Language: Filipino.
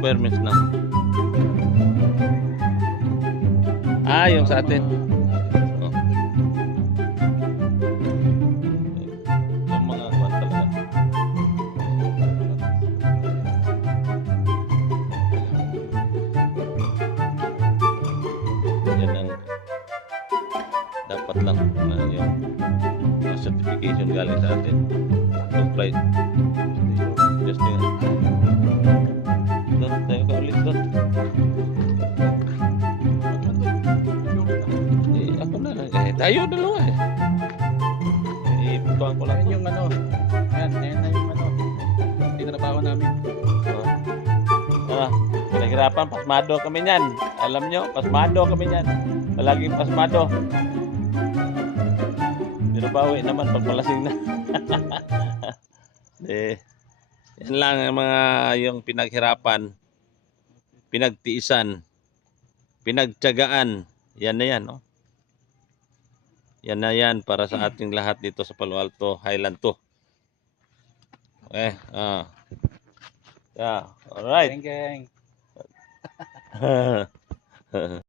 requirements na. Yung sa atin. Oh. Yung mga kwan talaga. Yan ang dapat lang na yung certification galing sa atin. Comply. Just yun. Doon, tayo ka ulit doon. Ako na lang. Tayo dalawa eh. Iputuan ko lang. Yan yung ano. Yan na yung ano. Tinrabaho namin. Pinaghirapan, pasmado kami niyan. Alam nyo, pasmado kami niyan. Palaging pasmado. Binabawi naman pag malasing na. Yan lang ang mga yung pinaghirapan, pinagtiisan, pinagtiyagaan. Yan na yan, no? Yan na yan para sa ating lahat dito sa Palo Alto, Highland 2. Okay, yeah, alright. Geng, geng.